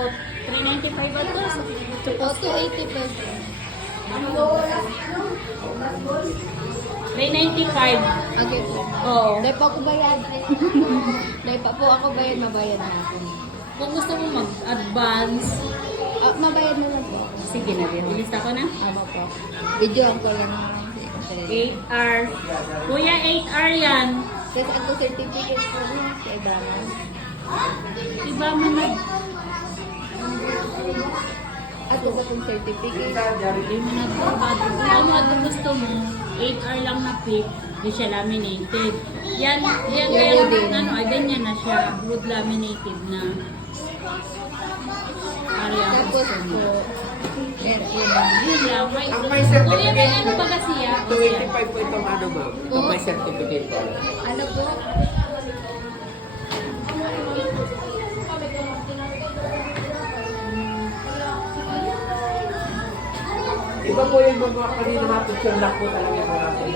po. 395 ba ito? O, 285. 395. Okay po. Oo. Dahil pa ako bayad. Dahil pa po ako bayad, mabayad na ako. Kung gusto mo mag-advance, Mabayad na lang po. sige na rin. Ilista ko na. Ama po. Video ang ko lang. 8R. Kuya, 8R yan. Kasi ako certificate po niya sa Ibaman. Iba mo na. Ako ba kung certificate? Hindi mo na ito. Kung ano gusto mo, 8R lang na pick. Hindi siya laminated. Yan, ano, ay ganyan na siya. Wood laminated na. Area Tapos gusto mo. po, yun. Yun lang. Ang may Kuya, certificate may ano ba kasi yan? 285 po itong ano ma'am. Itong may certificate po. Ano po? Iba po yung mga kanina natin, sure lock po talaga po natin.